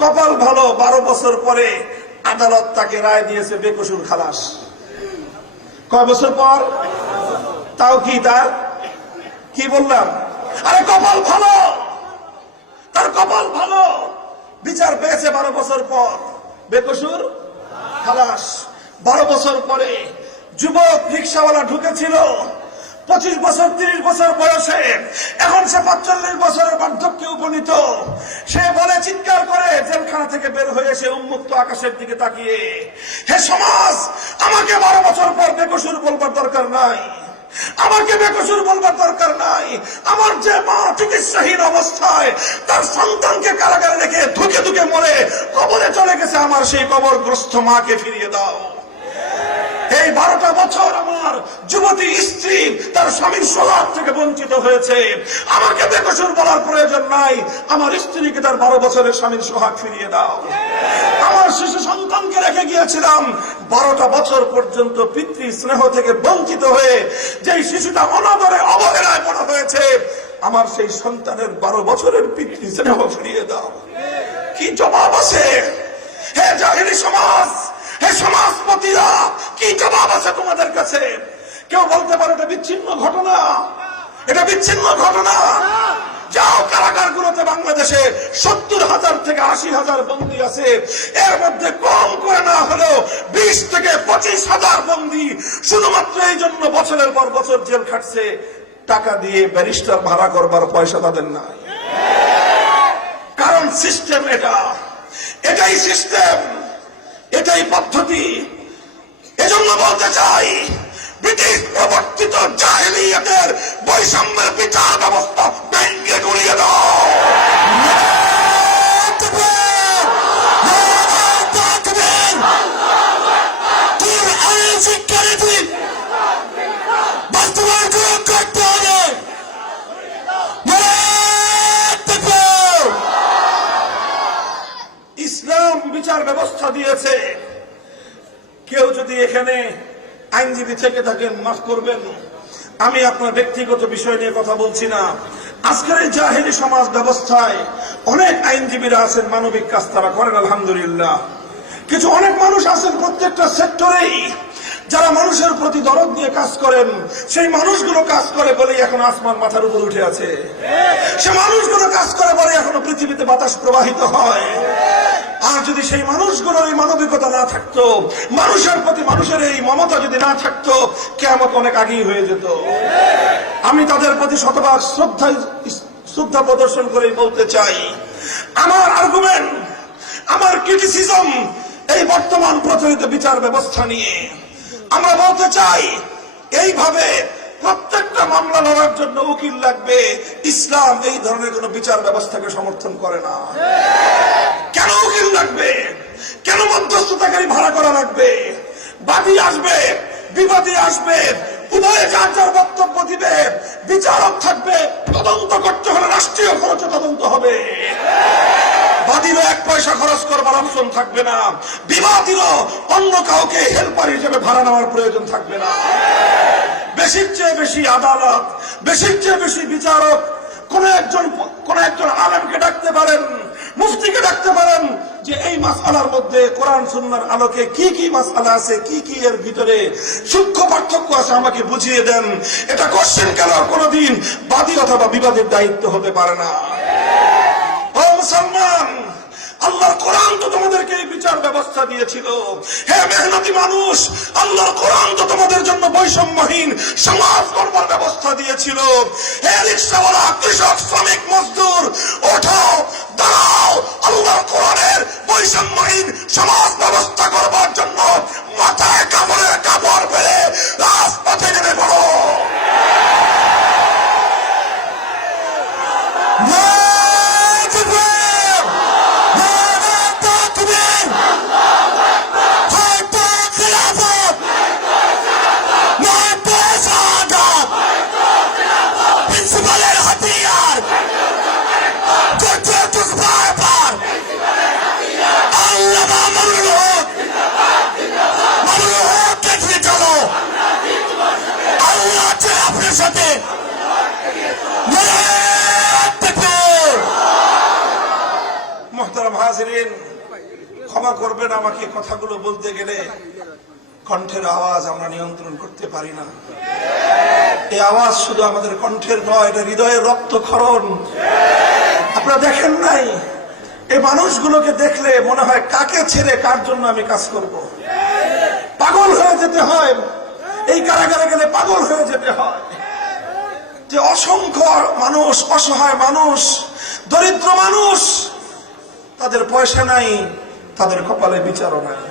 কপাল ভালো, 12 বছর পরে আদালত তাকে রায় দিয়েছে বেকসুর খালাস। কয় বছর পর? তাও কি তার কি বললাম? আরে কপাল ভালো, তার কপাল ভালো, বিচার পেয়েছে 12 বছর পর, বেকসুর খালাস। 12 বছর পরে যুবক রিক্সাওয়ালা ঢুকেছিল 25 বছর 30 বছর বয়সে, এখন সে 45 বছরের বার্ধক্যে উপনীত। সে বলে, চিৎকার করে জেলখানা থেকে বের হয়ে সে উন্মুক্ত আকাশের দিকে তাকিয়ে, হে সমাজ, আমাকে 12 বছর পর বেকসুর বলবার দরকার নাই, আমাকে বেকসুর বলবার দরকার নাই। আমার যে মা চিকিৎসাহীন অবস্থায় তার সন্তানকে কারাগারে রেখে ধুকে ধুকে মরে কবরে চলে গেছে, আমার সেই কবরগ্রস্ত মাকে ফিরিয়ে দাও। এই 12টা বছর আমার যুবতী স্ত্রী তার স্বামীর সোহাগ থেকে বঞ্চিত হয়েছে, আমাকে বেকসুর বলার প্রয়োজন নাই, আমার স্ত্রীকে তার 12 বছরের স্বামীর সোহাগ ফিরিয়ে দাও। আমার শিশু সন্তানকে রেখে গিয়েছিলাম, 12টা বছর পর্যন্ত পিতৃ স্নেহ থেকে বঞ্চিত হয়ে যে শিশুটা অনাদরে অবহেলায় বড় হয়েছে, আমার সেই সন্তানের 12 বছরের পিতৃ স্নেহ ফিরিয়ে দাও। কি জবাব আছে? হে জাহেলি সমাজ, হে সমাজপতিরা, কি জবাব আছে তোমাদের কাছে? কেউ বলতে পারে এটা বিচ্ছিন্ন ঘটনা, এটা বিচ্ছিন্ন ঘটনা। যাও কারাগারগুলোতে বাংলাদেশে 70,000 থেকে 80,000 বন্দী আছে, এর মধ্যে কম করে না হলেও 20 থেকে 25,000 বন্দী শুধুমাত্র এই জন্য বছরের পর বছর জেল খাটছে, টাকা দিয়ে ব্যারিস্টার ভাড়া করবার পয়সা তাদের নাই। কারণ সিস্টেম এটা, এটাই সিস্টেম, এটাই পদ্ধতি। এজন্য বলতে চাই, ব্রিটিশ প্রবর্তিত জাহেলিয়াতের বৈষম্যের বিচার ব্যবস্থা ভেঙে গুড়িয়ে দাও। ইসলাম বিচার ব্যবস্থা দিয়েছে। কেউ যদি এখানে আইনজীবী থেকে থাকেন মাফ করবেন, আমি আপনার ব্যক্তিগত বিষয় নিয়ে কথা বলছি না। আজকের এই জাহেলি সমাজ ব্যবস্থায় অনেক আইনজীবীরা আছেন, মানবিক কাজ তারা করেন, আলহামদুলিল্লাহ। কিছু অনেক মানুষ আছেন প্রত্যেকটা সেক্টরেই, যারা মানুষের প্রতি দরদ নিয়ে কাজ করেন। সেই মানুষগুলো কাজ করে বলেই এখন আসমান মাথার উপর উঠে আছে, সে মানুষগুলো কাজ করে বলে এখনো পৃথিবীতে বাতাস প্রবাহিত হয়। আর যদি সেই মানুষগুলোর এই মানবিকতা না থাকতো, মানুষের প্রতি মানুষের এই মমতা যদি না থাকতো, কিয়ামত অনেক আগেই হয়ে যেত। আমি তাদের প্রতি শতভাগ শ্রদ্ধা প্রদর্শন করে বলতে চাই, আমার আর্গুমেন্ট, আমার ক্রিটিসিজম এই বর্তমান প্রচলিত বিচার ব্যবস্থা নিয়ে। আমরা বলতে চাই, এইভাবে প্রত্যেকটা মামলা লড়ার জন্য উকিল লাগবে, ইসলাম এই ধরনের কোন বিচার ব্যবস্থাকে সমর্থন করে না। কেন উকিল লাগবে? কেন মধ্যস্থতাকারী ভাড়া করা লাগবে? বাদী আসবে, বিবাদী আসবে, উভয়ে যার যার বক্তব্য দিবে, বিচারক থাকবে, তদন্ত করতে হলে রাষ্ট্রীয় খরচে তদন্ত হবে। বাদীরও 1 পয়সা খরচ করবার অপশন থাকবে না, বিবাদীরও অন্য কাউকে হেল্পার হিসেবে ভাড়া নেওয়ার প্রয়োজন থাকবে না। বেশির চেয়ে বেশি আদালত, বেশির চেয়ে বেশি বিচারক কোন একজন আলেমকে ডাকতে পারেন, মুফতিকে ডাকতে পারেন, যে এই মাসআলার মধ্যে কোরআন সুন্নাহর আলোকে কি কি মাসআলা আছে, কি কি এর ভিতরে সূক্ষ্ম পার্থক্য আছে আমাকে বুঝিয়ে দেন। এটা কোশ্চেন কেন কোনদিন বাদী অথবা বিবাদের দায়িত্ব হতে পারে না। ও মুসলমান, আল্লাহর কোরআন তো তোমাদেরকে এই বিচার ব্যবস্থা দিয়েছিল। হে মেহনতি মানুষ, আল্লাহর কোরআন তো তোমাদের জন্য বৈষম্যহীন সমাজ গড়বার ব্যবস্থা দিয়েছিল। হে রিকশাওয়ালা, কৃষক, শ্রমিক, মজদুর, ওঠো, দাঁড়াও, আল্লাহর কোরআনের বৈষম্যহীন সমাজ ব্যবস্থা করবার জন্য মাথায় কাপড়ের কাপড় ফেলে রাজপথে নেমে পড়ো। পারেন, ক্ষমা করবেন আমাকে, কথাগুলো বলতে গেলে কণ্ঠের আওয়াজ আমরা নিয়ন্ত্রণ করতে পারি না। এই আওয়াজ শুধু আমাদের কণ্ঠের নয়, এটা হৃদয়ের রক্তক্ষরণ। আপনারা দেখেন নাই, এই মানুষগুলোকে দেখলে মনে হয় কাকে ছেড়ে কার জন্য আমি কাজ করব। পাগল হয়ে যেতে হয়, এই কারাগারে গেলে পাগল হয়ে যেতে হয়। যে অসংখ্য মানুষ, অসহায় মানুষ, দরিদ্র মানুষ, তাদের পয়সা নাই, তাদের কপালে বিচারও নাই।